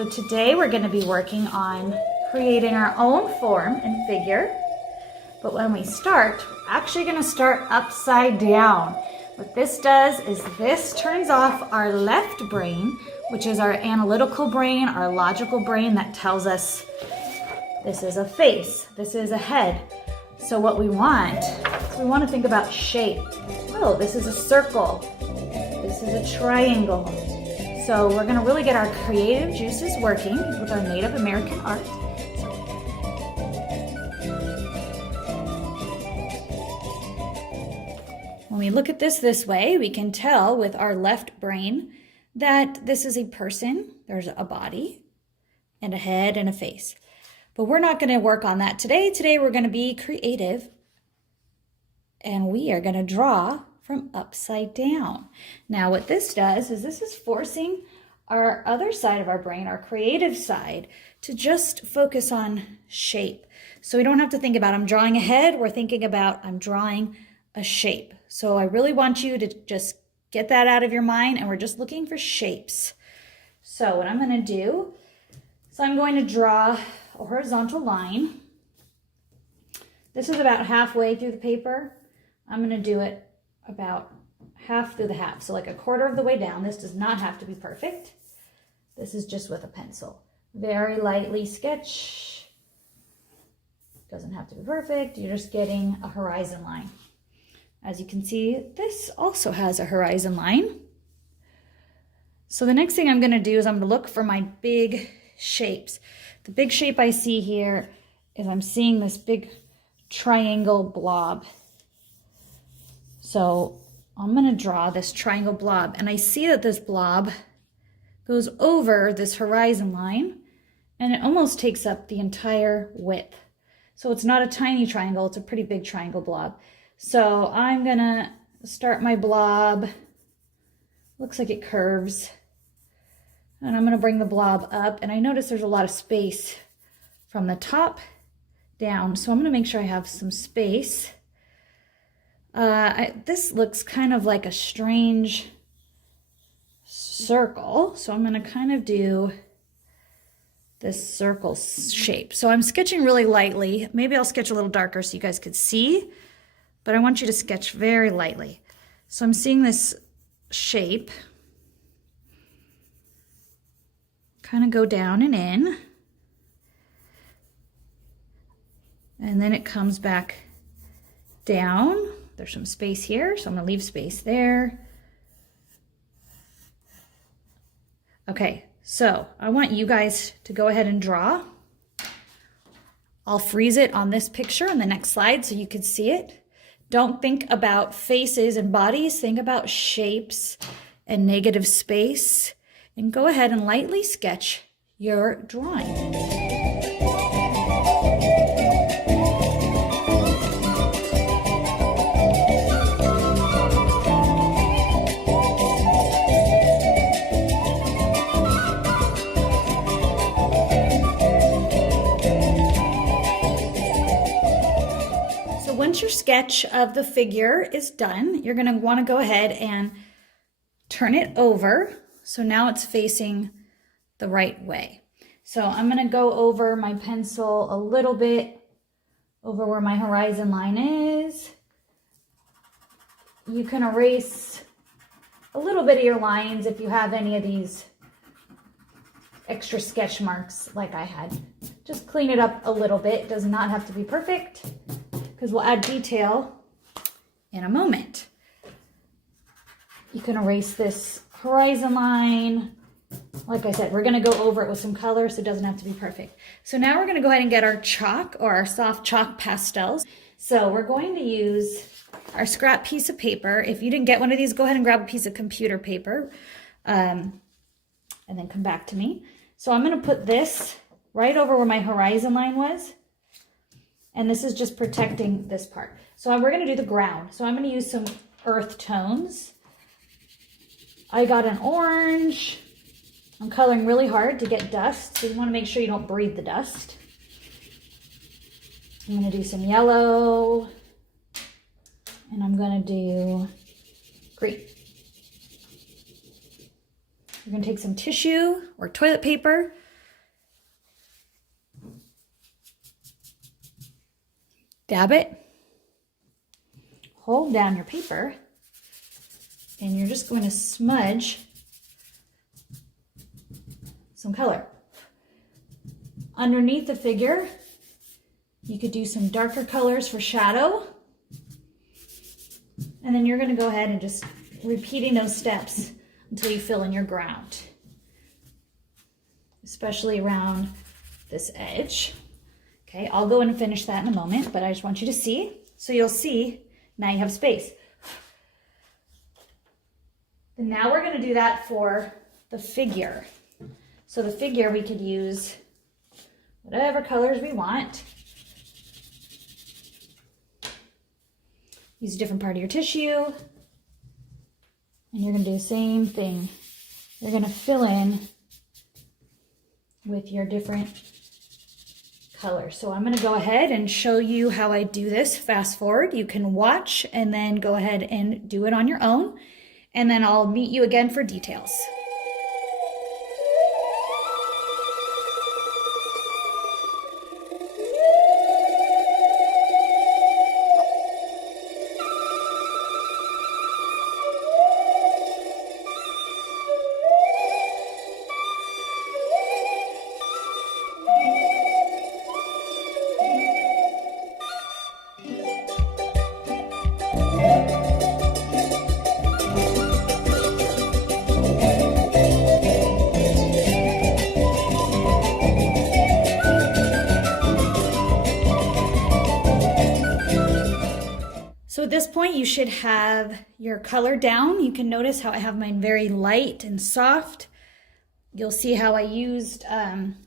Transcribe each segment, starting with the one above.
So today we're going to be working on creating our own form and figure. But when we start, we're actually going to start upside down. What this does is this turns off our left brain, which is our analytical brain, our logical brain that tells us this is a face, this is a head. So what we want is we want to think about shape. Oh, this is a circle. This is a triangle. So we're going to really get our creative juices working with our Native American art. When we look at this way, we can tell with our left brain that this is a person. There's a body and a head and a face. But we're not going to work on that today. Today we're going to be creative and we are going to draw from upside down. Now what this does is this is forcing our other side of our brain, our creative side, to just focus on shape. So we don't have to think about I'm drawing a head, we're thinking about I'm drawing a shape. So I really want you to just get that out of your mind and we're just looking for shapes. So what I'm going to do is I'm going to draw a horizontal line. This is about halfway through the paper. I'm going to do it about half through the half, so like a quarter of the way down. This does not have to be perfect. This is just with a pencil. Very lightly sketch. Doesn't have to be perfect. You're just getting a horizon line. As you can see, this also has a horizon line. So the next thing I'm going to do is I'm going to look for my big shapes. The big shape I see here is I'm seeing this big triangle blob. So I'm going to draw this triangle blob, and I see that this blob goes over this horizon line and it almost takes up the entire width. So it's not a tiny triangle, it's a pretty big triangle blob. So I'm going to start my blob. Looks like it curves. And I'm going to bring the blob up, and I notice there's a lot of space from the top down. So I'm going to make sure I have some space. This looks kind of like a strange circle, so I'm going to kind of do this circle shape. So I'm sketching really lightly. Maybe I'll sketch a little darker so you guys could see, but I want you to sketch very lightly. So I'm seeing this shape kind of go down and in, and then it comes back down. There's some space here, so I'm going to leave space there. Okay, so I want you guys to go ahead and draw. I'll freeze it on this picture on the next slide so you can see it. Don't think about faces and bodies, think about shapes and negative space, and go ahead and lightly sketch your drawing. Once your sketch of the figure is done, you're going to want to go ahead and turn it over. So now it's facing the right way. So I'm going to go over my pencil a little bit over where my horizon line is. You can erase a little bit of your lines if you have any of these extra sketch marks like I had. Just clean it up a little bit. It does not have to be perfect, because we'll add detail in a moment. You can erase this horizon line. Like I said, we're going to go over it with some color, so it doesn't have to be perfect. So now we're going to go ahead and get our chalk, or our soft chalk pastels. So we're going to use our scrap piece of paper. If you didn't get one of these, go ahead and grab a piece of computer paper and then come back to me. So I'm going to put this right over where my horizon line was. And this is just protecting this part. So we're going to do the ground. So I'm going to use some earth tones. I got an orange. I'm coloring really hard to get dust. So you want to make sure you don't breathe the dust. I'm going to do some yellow. And I'm going to do green. You're going to take some tissue or toilet paper, dab it, hold down your paper, and you're just going to smudge some color. Underneath the figure, you could do some darker colors for shadow. And then you're going to go ahead and just repeating those steps until you fill in your ground, especially around this edge. Okay, I'll go and finish that in a moment, but I just want you to see. So you'll see, now you have space. And now we're going to do that for the figure. So the figure, we could use whatever colors we want. Use a different part of your tissue. And you're going to do the same thing. You're going to fill in with your different colors. So I'm going to go ahead and show you how I do this. Fast forward. You can watch and then go ahead and do it on your own. And then I'll meet you again for details. So at this point, you should have your color down. You can notice how I have mine very light and soft. You'll see how I used,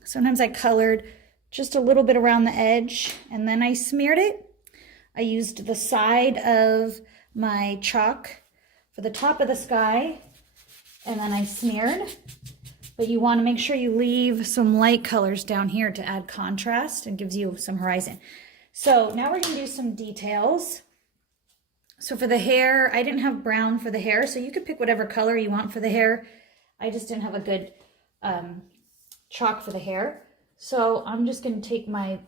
sometimes I colored just a little bit around the edge and then I smeared it. I used the side of my chalk for the top of the sky and then I smeared. But you want to make sure you leave some light colors down here to add contrast and gives you some horizon. So now we're going to do some details. So for the hair, I didn't have brown for the hair, so you could pick whatever color you want for the hair. I just didn't have a good chalk for the hair. So I'm just going to take my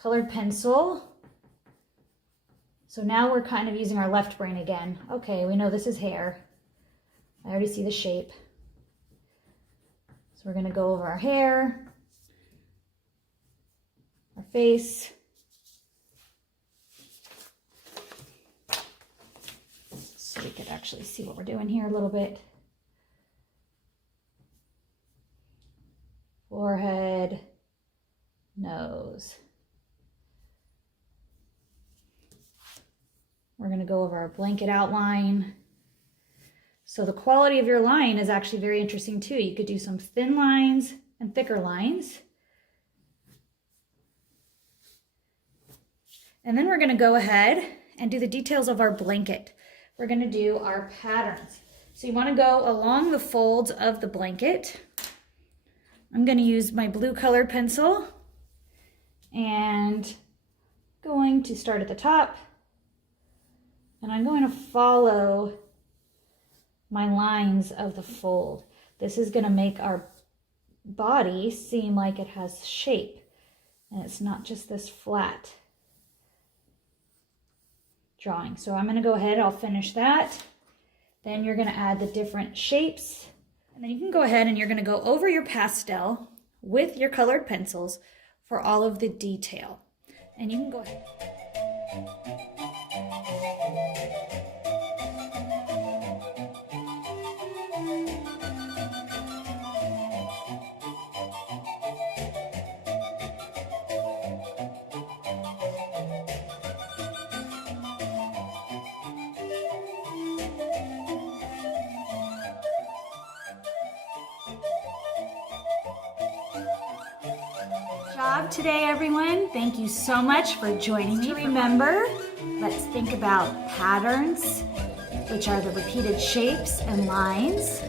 colored pencil. So now we're kind of using our left brain again. Okay, we know this is hair. I already see the shape. So we're going to go over our hair, our face, so we could actually see what we're doing here a little bit. Forehead, nose. We're going to go over our blanket outline. So the quality of your line is actually very interesting too. You could do some thin lines and thicker lines. And then we're going to go ahead and do the details of our blanket. We're going to do our patterns. So you want to go along the folds of the blanket. I'm going to use my blue colored pencil and going to start at the top. And I'm going to follow my lines of the fold. This is going to make our body seem like it has shape and it's not just this flat drawing. So I'm going to go ahead, I'll finish that. Then you're going to add the different shapes. And then you can go ahead and you're going to go over your pastel with your colored pencils for all of the detail. And you can go ahead. Job today, everyone. Thank you so much for joining me. Remember, let's think about patterns, which are the repeated shapes and lines.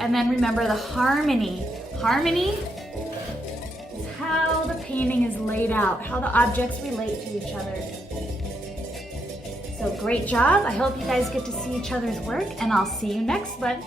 And then remember the harmony. Harmony is how the painting is laid out, how the objects relate to each other. So great job. I hope you guys get to see each other's work, and I'll see you next month.